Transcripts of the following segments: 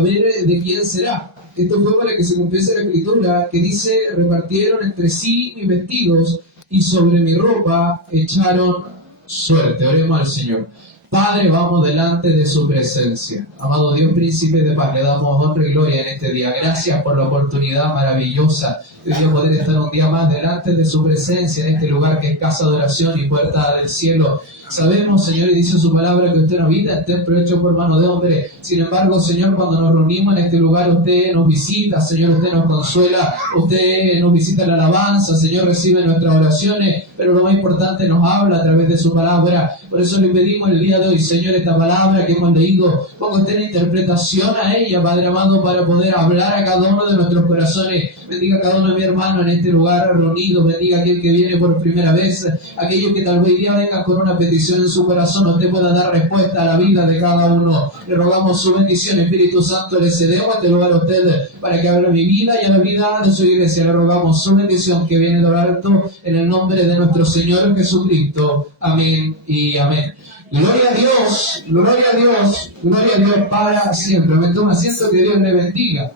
ver de quién será. Esto fue para que se cumpliese la escritura que dice: repartieron entre sí mis vestidos y sobre mi ropa echaron suerte. Oremos al Señor. Padre, vamos delante de su presencia. Amado Dios, príncipe de paz, le damos honra y gloria en este día. Gracias por la oportunidad maravillosa de Dios poder estar un día más delante de su presencia en este lugar que es casa de oración y puerta del cielo. Sabemos, Señor, y dice su palabra, que usted no habita en templo hecho por mano de hombre. Sin embargo, Señor, cuando nos reunimos en este lugar, usted nos visita, Señor, usted nos consuela, usted nos visita en la alabanza, Señor, recibe nuestras oraciones, pero lo más importante, nos habla a través de su palabra. Por eso le pedimos el día de hoy, Señor, esta palabra que hemos leído, ponga usted en interpretación a ella, Padre amado, para poder hablar a cada uno de nuestros corazones. Bendiga a cada uno de mis hermanos en este lugar reunido, bendiga a aquel que viene por primera vez, aquellos que tal vez hoy día vengan con una petición en su corazón, usted pueda dar respuesta a la vida de cada uno. Le rogamos su bendición, Espíritu Santo, le cedemos este lugar a usted para que abra mi vida y a la vida de su iglesia. Le rogamos su bendición que viene de lo alto, en el nombre de nuestro Señor Jesucristo. Amén y amén. Gloria a Dios, gloria a Dios, gloria a Dios para siempre. Me toma asiento, que Dios le bendiga.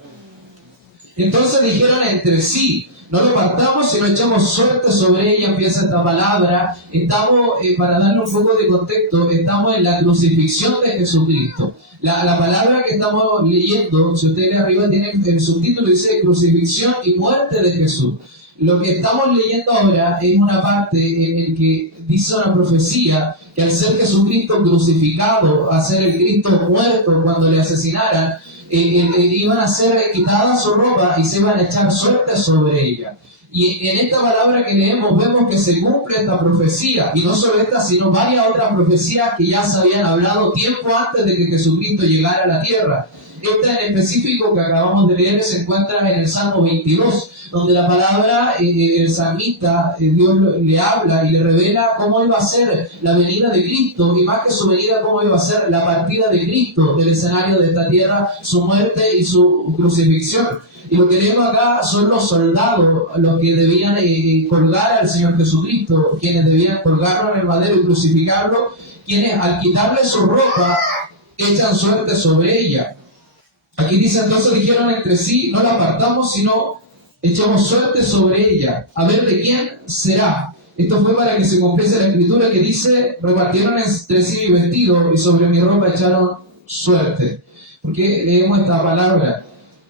Entonces dijeron entre sí: no lo partamos, sino echamos suerte sobre ella. Empieza esta palabra. Estamos, para darle un poco de contexto, estamos en la crucifixión de Jesucristo. La palabra que estamos leyendo, si usted lee arriba, tiene el subtítulo, dice crucifixión y muerte de Jesús. Lo que estamos leyendo ahora es una parte en la que dice una profecía que al ser Jesucristo crucificado, a ser el Cristo muerto cuando le asesinaran, iban a ser quitadas su ropa y se iban a echar suerte sobre ella. Y en esta palabra que leemos vemos que se cumple esta profecía, y no solo esta, sino varias otras profecías que ya se habían hablado tiempo antes de que Jesucristo llegara a la tierra. Esta en específico que acabamos de leer se encuentra en el Salmo 22, donde la palabra, el salmista, Dios le habla y le revela cómo iba a ser la venida de Cristo, y más que su venida, cómo iba a ser la partida de Cristo del escenario de esta tierra, su muerte y su crucifixión. Y lo que leemos acá son los soldados, los que debían colgar al Señor Jesucristo, quienes debían colgarlo en el madero y crucificarlo, quienes al quitarle su ropa echan suerte sobre ella. Aquí dice: entonces dijeron entre sí: no la apartamos, sino echamos suerte sobre ella, a ver de quién será. Esto fue para que se cumpliese la escritura que dice: repartieron entre sí mi vestido y sobre mi ropa echaron suerte. ¿Por qué leemos esta palabra?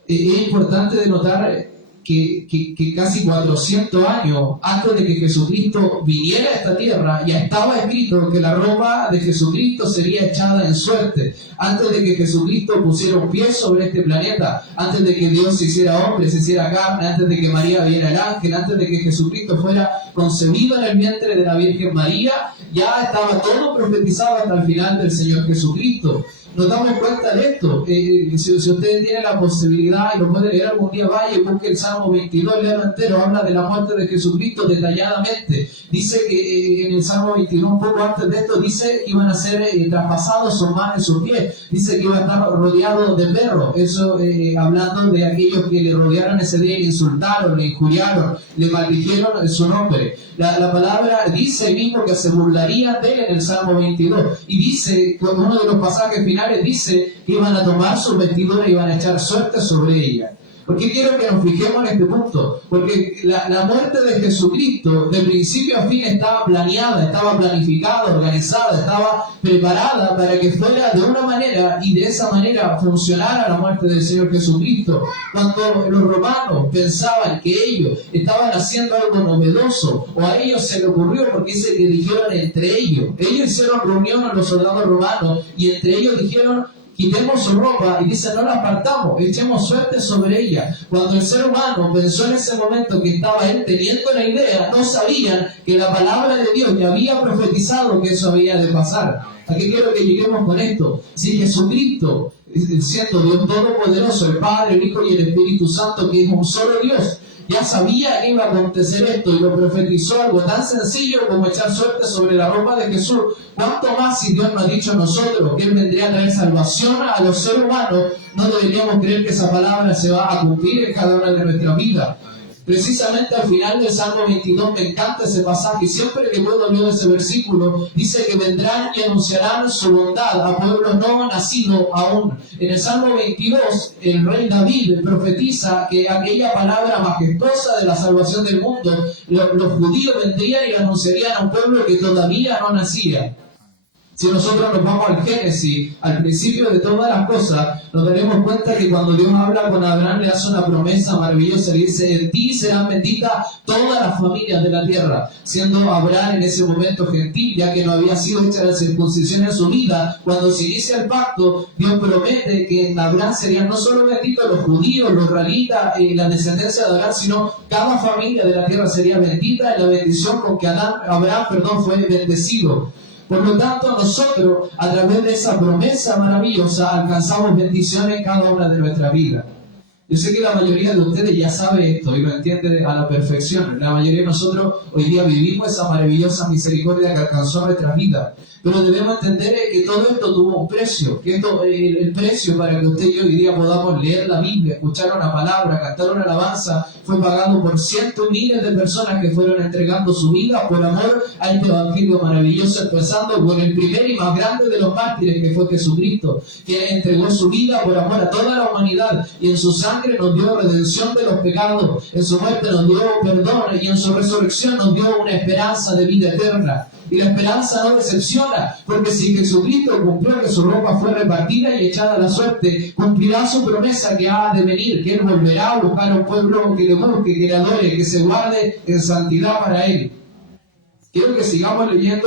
Es importante de notar que casi 400 años antes de que Jesucristo viniera a esta tierra, ya estaba escrito que la ropa de Jesucristo sería echada en suerte. Antes de que Jesucristo pusiera un pie sobre este planeta, antes de que Dios se hiciera hombre, se hiciera carne, antes de que María viera el ángel, antes de que Jesucristo fuera concebido en el vientre de la Virgen María, ya estaba todo profetizado hasta el final del Señor Jesucristo. Nos damos cuenta de esto. Si usted tiene la posibilidad y lo puede leer algún día, vaya y busque el Salmo 22, léalo entero, habla de la muerte de Jesucristo detalladamente. Dice que en el Salmo 22, un poco antes de esto, dice que iban a ser traspasados sus manos y sus pies. Dice que iba a estar rodeado de perros. Eso hablando de aquellos que le rodearon ese día y le insultaron, le injuriaron, le maldijeron su nombre. La palabra dice mismo que se burlarían de él en el Salmo 22. Y dice, con uno de los pasajes finales, dice que iban a tomar sus vestiduras y iban a echar suerte sobre ella. ¿Por qué quiero que nos fijemos en este punto? Porque la muerte de Jesucristo, de principio a fin, estaba planeada, estaba planificada, organizada, estaba preparada para que fuera de una manera y de esa manera funcionara la muerte del Señor Jesucristo. Cuando los romanos pensaban que ellos estaban haciendo algo novedoso, o a ellos se les ocurrió, porque dice que dijeron entre ellos. Ellos hicieron reunión a los soldados romanos y entre ellos dijeron: quitemos su ropa, y dice: no la apartamos, echemos suerte sobre ella. Cuando el ser humano pensó en ese momento que estaba él teniendo la idea, no sabían que la palabra de Dios ya había profetizado que eso había de pasar. ¿A qué quiero que lleguemos con esto? Si Jesucristo, siendo Dios Todopoderoso, el Padre, el Hijo y el Espíritu Santo, que es un solo Dios, ya sabía que iba a acontecer esto y lo profetizó, algo tan sencillo como echar suerte sobre la ropa de Jesús, ¿cuánto más si Dios nos ha dicho a nosotros que Él vendría a traer salvación a los seres humanos? No deberíamos creer que esa palabra se va a cumplir en cada una de nuestras vidas. Precisamente al final del Salmo 22 me encanta ese pasaje y siempre que puedo leo ese versículo, dice que vendrán y anunciarán su bondad a pueblo no nacido aún. En el Salmo 22 el rey David profetiza que aquella palabra majestuosa de la salvación del mundo, los judíos vendrían y anunciarían a un pueblo que todavía no nacía. Si nosotros nos vamos al Génesis, al principio de todas las cosas, nos daremos cuenta que cuando Dios habla con Abraham, le hace una promesa maravillosa, le dice: en ti serán benditas todas las familias de la tierra, siendo Abraham en ese momento gentil, ya que no había sido hecha la circuncisión en su vida. Cuando se inicia el pacto, Dios promete que en Abraham serían no solo benditos los judíos, los israelitas, la descendencia de Abraham, sino cada familia de la tierra sería bendita, y la bendición con que Abraham fue bendecido. Por lo tanto, nosotros, a través de esa promesa maravillosa, alcanzamos bendiciones en cada una de nuestras vidas. Yo sé que la mayoría de ustedes ya sabe esto y lo entiende a la perfección. La mayoría de nosotros hoy día vivimos esa maravillosa misericordia que alcanzó nuestras vidas. Pero debemos entender que todo esto tuvo un precio. Que el precio para que usted y yo hoy día podamos leer la Biblia, escuchar una palabra, cantar una alabanza, fue pagado por cientos, miles de personas que fueron entregando su vida por amor a este evangelio maravilloso, empezando por el primer y más grande de los mártires, que fue Jesucristo, que entregó su vida por amor a toda la humanidad, y en su sangre nos dio redención de los pecados, en su muerte nos dio perdón, y en su resurrección nos dio una esperanza de vida eterna. Y la esperanza no decepciona, porque si Jesucristo cumplió que su ropa fue repartida y echada a la suerte, cumplirá su promesa que ha de venir, que Él volverá a buscar a un pueblo que le busque, que le adore, que se guarde en santidad para Él. Quiero que sigamos leyendo.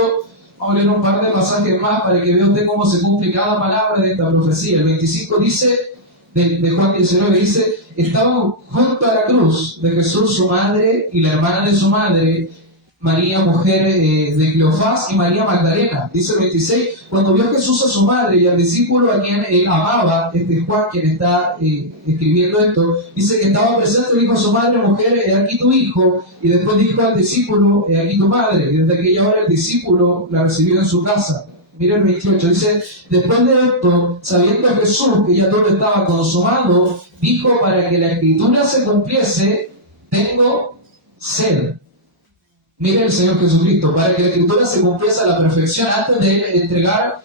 Vamos a leer un par de pasajes más para que vea usted cómo se cumple cada palabra de esta profecía. El 25 dice, de Juan 19, dice: estaban junto a la cruz de Jesús su madre y la hermana de su madre, María, mujer de Cleofás, y María Magdalena. Dice el 26, cuando vio Jesús a su madre y al discípulo a quien él amaba, Juan, quien está escribiendo esto, dice que estaba presente, dijo a su madre: mujer, he aquí tu hijo, y después dijo al discípulo: he aquí tu madre. Y desde aquella hora el discípulo la recibió en su casa. Mira el 28, dice: después de esto, sabiendo Jesús que ya todo estaba consumado, dijo: para que la escritura se cumpliese, tengo sed. Mire el Señor Jesucristo, para que la escritura se cumpliese a la perfección, antes de entregar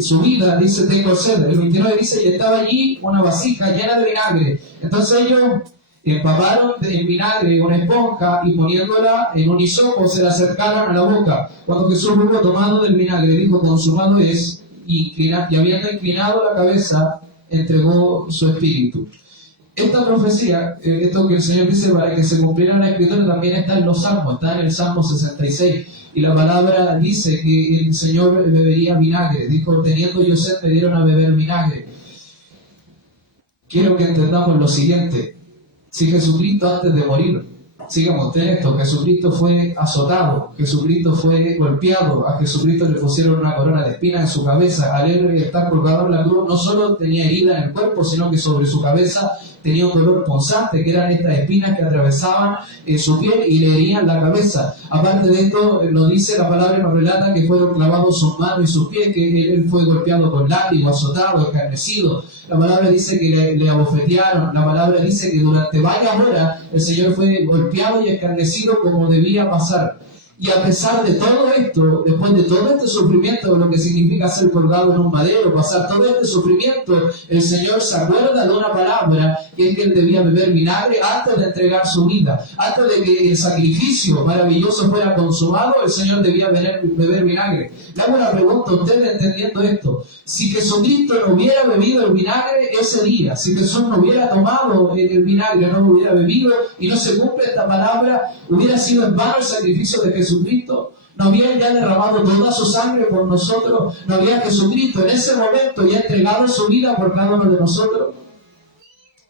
su vida, dice: tengo sed. El 29 dice: y estaba allí una vasija llena de vinagre. Entonces ellos empaparon en vinagre una esponja y poniéndola en un hisopo se la acercaron a la boca. Cuando Jesús hubo tomado del vinagre, dijo: consumado es, y habiendo inclinado la cabeza, entregó su espíritu. Esta profecía, esto que el Señor dice para que se cumpliera la escritura, también está en los Salmos, está en el Salmo 66. Y la palabra dice que el Señor bebería vinagre. Dijo: teniendo yo sed, me dieron a beber vinagre. Quiero que entendamos lo siguiente. Si Jesucristo, antes de morir, sigamos ustedes esto, Jesucristo fue azotado, Jesucristo fue golpeado, a Jesucristo le pusieron una corona de espinas en su cabeza, al él estar colgado en la cruz, no solo tenía herida en el cuerpo, sino que sobre su cabeza tenía un dolor punzante, que eran estas espinas que atravesaban su piel y le herían la cabeza. Aparte de esto, nos dice la palabra y nos relata que fueron clavados sus manos y sus pies, que él fue golpeado con látigo, azotado, escarnecido. La palabra dice que le abofetearon, la palabra dice que durante varias horas el Señor fue golpeado y escarnecido como debía pasar. Y a pesar de todo esto, después de todo este sufrimiento, de lo que significa ser colgado en un madero, pasar todo este sufrimiento, el Señor se acuerda de una palabra, que es que Él debía beber vinagre antes de entregar su vida. Antes de que el sacrificio maravilloso fuera consumado, el Señor debía beber vinagre. Le hago una pregunta a ustedes entendiendo esto. Si Jesucristo no hubiera bebido el vinagre ese día, si Jesús no hubiera tomado el vinagre, no lo hubiera bebido, y no se cumple esta palabra, hubiera sido en vano el sacrificio de Jesucristo. ¿No había ya derramado toda su sangre por nosotros? ¿No había Jesucristo en ese momento ya entregado su vida por cada uno de nosotros?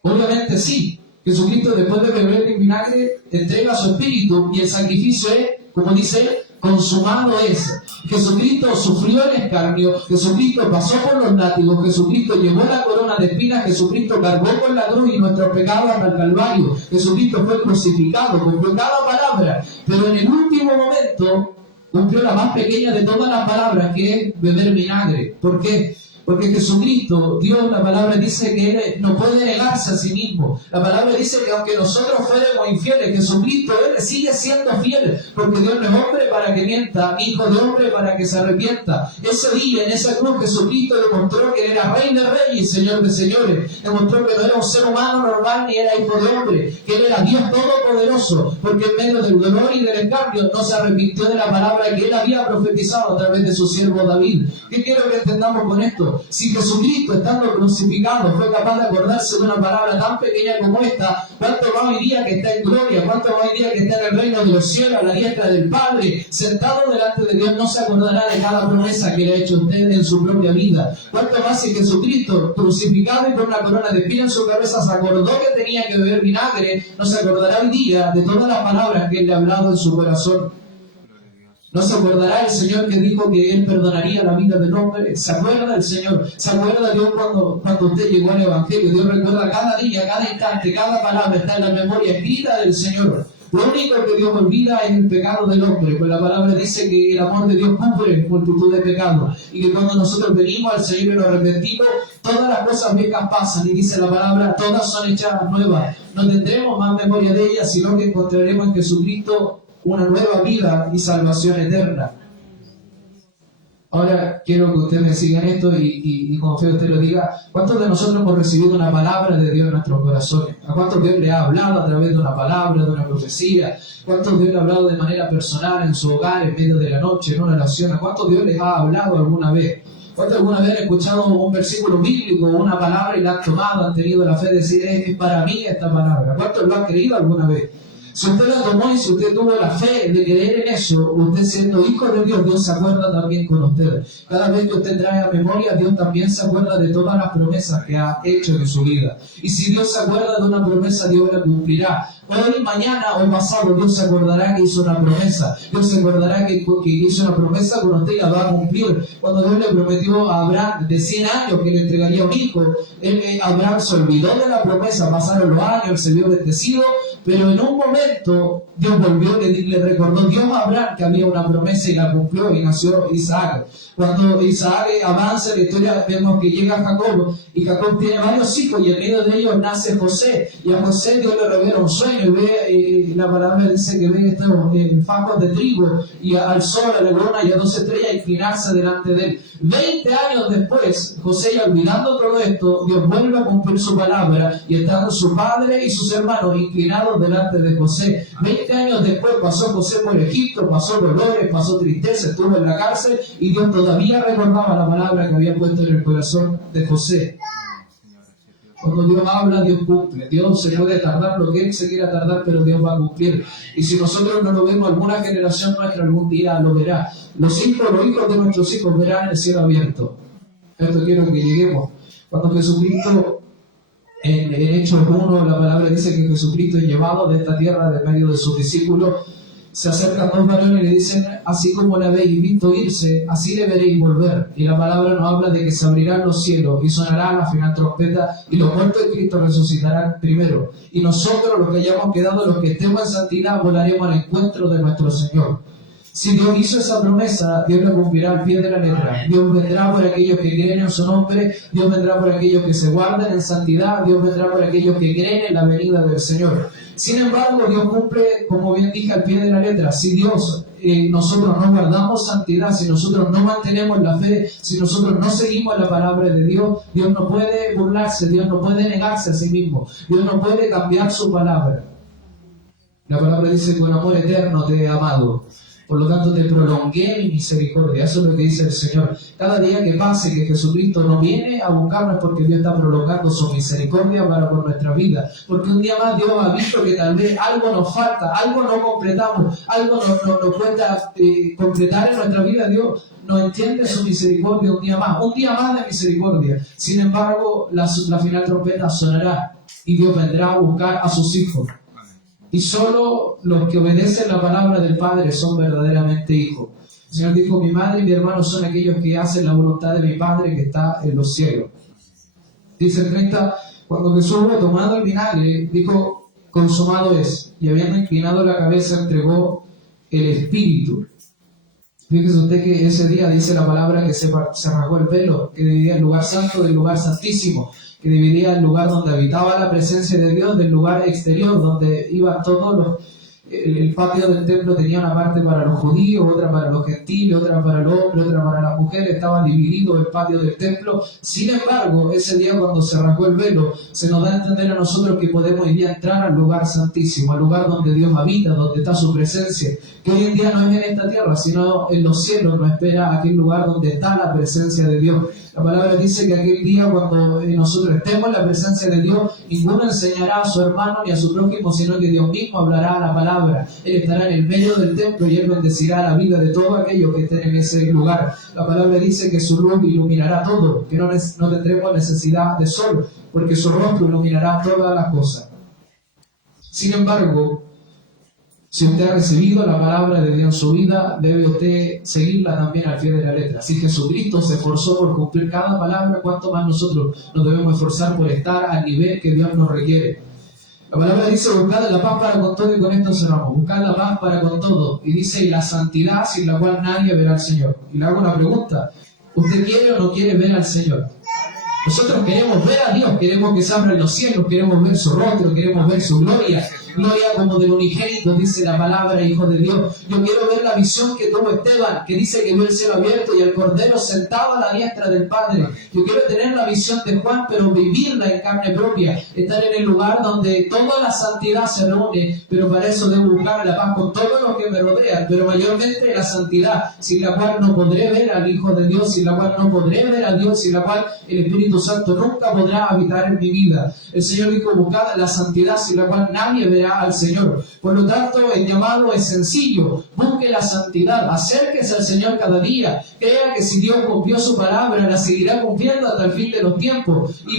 Obviamente sí. Jesucristo, después de beber el vinagre, entrega su espíritu, y el sacrificio es, como dice, consumado es. Jesucristo sufrió el escarnio, Jesucristo pasó por los látigos, Jesucristo llevó la corona de espinas, Jesucristo cargó con la cruz y nuestros pecados hasta el Calvario. Jesucristo fue crucificado, cumplió cada palabra, pero en el último momento cumplió la más pequeña de todas las palabras, que es beber vinagre. ¿Por qué? Porque Jesucristo, Dios, la palabra dice que Él no puede negarse a sí mismo. La palabra dice que aunque nosotros fuéramos infieles, Jesucristo, Él sigue siendo fiel, porque Dios no es hombre para que mienta, ni hijo de hombre para que se arrepienta. Ese día, en esa cruz, Jesucristo demostró que Él era Rey de Reyes y Señor de Señores. Demostró que no era un ser humano normal, ni era hijo de hombre, que Él era Dios Todopoderoso, porque en medio del dolor y del escarnio no se arrepintió de la palabra que Él había profetizado a través de su siervo David. ¿Qué quiero que entendamos con esto? Si Jesucristo, estando crucificado, fue capaz de acordarse de una palabra tan pequeña como esta, ¿cuánto más hoy día que está en gloria? ¿Cuánto más hoy día que está en el reino de los cielos, a la diestra del Padre, sentado delante de Dios, no se acordará de cada promesa que le ha hecho a usted en su propia vida? ¿Cuánto más si Jesucristo, crucificado y con una corona de espinas en su cabeza, se acordó que tenía que beber vinagre, no se acordará hoy día de todas las palabras que Él le ha hablado en su corazón? ¿No se acordará el Señor que dijo que Él perdonaría la vida del hombre? ¿Se acuerda el Señor? ¿Se acuerda Dios cuando usted llegó al Evangelio? Dios recuerda cada día, cada instante, cada palabra está en la memoria escrita del Señor. Lo único que Dios olvida es el pecado del hombre, pues la palabra dice que el amor de Dios cubre multitud de pecados, y que cuando nosotros venimos al Señor y nos arrepentimos, todas las cosas viejas pasan, y dice la palabra, todas son hechas nuevas. No tendremos más memoria de ellas, sino que encontraremos en Jesucristo una nueva vida y salvación eterna. Ahora quiero que usted me siga en esto y con fe usted lo diga. ¿Cuántos de nosotros hemos recibido una palabra de Dios en nuestros corazones? ¿A cuántos Dios le ha hablado a través de una palabra, de una profecía? ¿Cuántos Dios le ha hablado de manera personal en su hogar, en medio de la noche, en una oración? ¿A cuántos Dios les ha hablado alguna vez? ¿Cuántos alguna vez han escuchado un versículo bíblico, una palabra y la han tomado, han tenido la fe de decir, es para mí esta palabra? ¿Cuántos lo han creído alguna vez? Si usted la tomó y si usted tuvo la fe de creer en eso, usted siendo hijo de Dios, Dios se acuerda también con usted. Cada vez que usted trae a memoria, Dios también se acuerda de todas las promesas que ha hecho en su vida. Y si Dios se acuerda de una promesa, Dios la cumplirá. Hoy, mañana o pasado, Dios se acordará que hizo una promesa. Dios se acordará que hizo una promesa con usted y la va a cumplir. Cuando Dios le prometió a Abraham de 100 años que le entregaría un hijo, Abraham se olvidó de la promesa, pasaron los años, él se vio bendecido, pero en un momento Dios volvió, le recordó Dios a Abraham que había una promesa y la cumplió y nació Isaac. Cuando Isaac avanza en la historia, vemos que llega Jacob y Jacob tiene varios hijos y en medio de ellos nace José, y a José Dios le revela un sueño y ve, la palabra dice que ve estos fajos de trigo y al sol, a la luna y a 2 estrellas inclinarse delante de él. 20 años después, José, ya olvidando todo esto, Dios vuelve a cumplir su palabra y estando su padre y sus hermanos inclinados delante de José. 20 años después pasó José por Egipto, pasó dolores, pasó tristeza, estuvo en la cárcel y Dios todavía recordaba la palabra que había puesto en el corazón de José. Cuando Dios habla, Dios cumple. Dios se puede tardar lo que Él se quiera tardar, pero Dios va a cumplir. Y si nosotros no lo vemos, alguna generación nuestra algún día lo verá. Los hijos de nuestros hijos verán el cielo abierto. Esto quiero que lleguemos. Cuando Jesucristo, en Hechos 1, la palabra dice que Jesucristo es llevado de esta tierra de medio de sus discípulos, se acercan 2 varones y le dicen, así como le habéis visto irse, así le veréis volver. Y la palabra nos habla de que se abrirán los cielos y sonará la final trompeta y los muertos de Cristo resucitarán primero. Y nosotros, los que hayamos quedado, los que estemos en santidad, volaremos al encuentro de nuestro Señor. Si Dios hizo esa promesa, Dios la cumplirá al pie de la letra. Dios vendrá por aquellos que creen en su nombre, Dios vendrá por aquellos que se guardan en santidad, Dios vendrá por aquellos que creen en la venida del Señor. Sin embargo, Dios cumple, como bien dije, al pie de la letra. Si Dios, nosotros no guardamos santidad, si nosotros no mantenemos la fe, si nosotros no seguimos la palabra de Dios, Dios no puede burlarse, Dios no puede negarse a sí mismo, Dios no puede cambiar su palabra. La palabra dice que con amor eterno te he amado. Por lo tanto, te prolongué mi misericordia. Eso es lo que dice el Señor. Cada día que pase que Jesucristo no viene a buscarnos es porque Dios está prolongando su misericordia para por nuestra vida. Porque un día más Dios ha visto que tal vez algo nos falta, algo no completamos, algo nos cuesta completar en nuestra vida. Dios nos entiende su misericordia un día más de misericordia. Sin embargo, la final trompeta sonará y Dios vendrá a buscar a sus hijos. Y solo los que obedecen la palabra del Padre son verdaderamente hijos. El Señor dijo, mi madre y mi hermano son aquellos que hacen la voluntad de mi Padre que está en los cielos. Dice el 30, cuando Jesús hubo tomado el vinagre, dijo, consumado es. Y habiendo inclinado la cabeza, entregó el Espíritu. Fíjese usted que ese día dice la palabra que se rasgó el velo, que dividía el lugar santo del lugar santísimo, que dividía el lugar donde habitaba la presencia de Dios del lugar exterior, donde iban todos los... El patio del templo tenía una parte para los judíos, otra para los gentiles, otra para el hombre, otra para las mujeres, estaba dividido el patio del templo. Sin embargo, ese día cuando se rasgó el velo, se nos da a entender a nosotros que podemos hoy día entrar al lugar santísimo, al lugar donde Dios habita, donde está su presencia, que hoy en día no es en esta tierra, sino en los cielos, nos espera aquel lugar donde está la presencia de Dios. La palabra dice que aquel día cuando nosotros estemos en la presencia de Dios, ninguno enseñará a su hermano ni a su prójimo, sino que Dios mismo hablará la palabra. Él estará en el medio del templo y Él bendecirá la vida de todos aquellos que estén en ese lugar. La palabra dice que su luz iluminará todo, que no tendremos necesidad de sol, porque su rostro iluminará todas las cosas. Sin embargo, si usted ha recibido la palabra de Dios en su vida, debe usted seguirla también al pie de la letra. Si Jesucristo se esforzó por cumplir cada palabra, ¿cuánto más nosotros nos debemos esforzar por estar al nivel que Dios nos requiere? La palabra dice, buscad la paz para con todo, y con esto cerramos. Buscad la paz para con todo. Y dice, y la santidad sin la cual nadie verá al Señor. Y le hago una pregunta. ¿Usted quiere o no quiere ver al Señor? Nosotros queremos ver a Dios, queremos que se abran los cielos, queremos ver su rostro, queremos ver su gloria como del unigénito, dice la palabra, Hijo de Dios. Yo quiero ver la visión que tuvo Esteban, que dice que vio el cielo abierto y el Cordero sentado a la diestra del Padre. Yo quiero tener la visión de Juan, pero vivirla en carne propia, estar en el lugar donde toda la santidad se reúne, pero para eso debo buscar la paz con todos los que me rodean, pero mayormente la santidad, sin la cual no podré ver al Hijo de Dios, sin la cual no podré ver a Dios, sin la cual el Espíritu Santo nunca podrá habitar en mi vida. El Señor dijo, buscad la santidad sin la cual nadie verá al Señor. Por lo tanto, el llamado es sencillo: busque la santidad, acérquese al Señor cada día, crea que si Dios cumplió su palabra, la seguirá cumpliendo hasta el fin de los tiempos. Y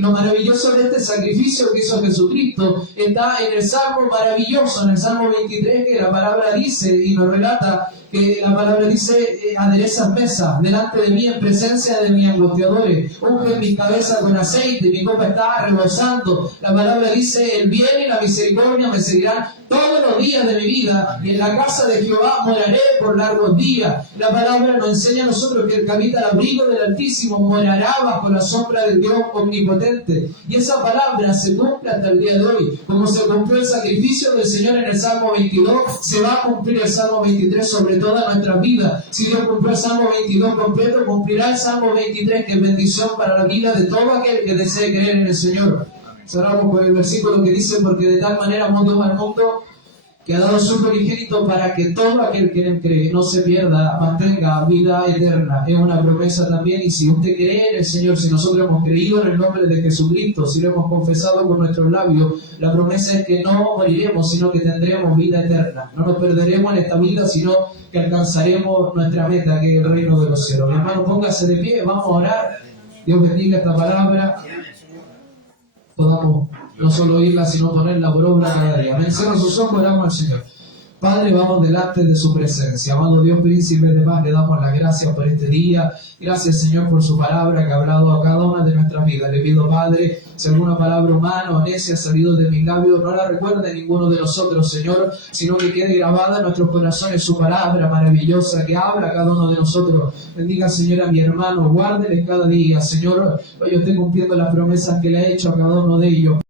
lo maravilloso de este sacrificio que hizo Jesucristo está en el Salmo maravilloso, en el Salmo 23, que la palabra dice y nos relata que la palabra dice, aderezas mesa delante de mí en presencia de mis angustiadores, unge mi cabeza con aceite, mi copa está rebosando. La palabra dice, el bien y la misericordia me seguirán todos los días de mi vida, y en la casa de Jehová moraré por largos días. La palabra nos enseña a nosotros que el que habita al abrigo del Altísimo morará bajo la sombra del Dios omnipotente. Y esa palabra se cumple hasta el día de hoy. Como se cumplió el sacrificio del Señor en el Salmo 22, se va a cumplir el Salmo 23 sobre toda nuestra vida. Si Dios cumplió el Salmo 22 completo, cumplirá el Salmo 23, que es bendición para la vida de todo aquel que desee creer en el Señor. Cerramos con el versículo que dice, porque de tal manera amó Dios al mundo, que ha dado su unigénito, para que todo aquel que en él cree no se pierda, mantenga vida eterna. Es una promesa también, y si usted cree en el Señor, si nosotros hemos creído en el nombre de Jesucristo, si lo hemos confesado con nuestros labios, la promesa es que no moriremos, sino que tendremos vida eterna. No nos perderemos en esta vida, sino que alcanzaremos nuestra meta, que es el reino de los cielos. Mi hermano, póngase de pie, vamos a orar. Dios bendiga esta palabra. Podamos no solo oírla, sino ponerla por obra cada día. Amén. Cierra sus ojos, oramos al Señor. Padre, vamos delante de su presencia. Amado Dios, príncipe de paz, le damos las gracias por este día. Gracias, Señor, por su palabra que ha hablado a cada una de nuestras vidas. Le pido, Padre, si alguna palabra humana o necia ha salido de mis labios, no la recuerde ninguno de nosotros, Señor, sino que quede grabada en nuestros corazones su palabra maravillosa que habla a cada uno de nosotros. Bendiga, Señor, a mi hermano, guárdele cada día. Señor, yo esté cumpliendo las promesas que le ha hecho a cada uno de ellos.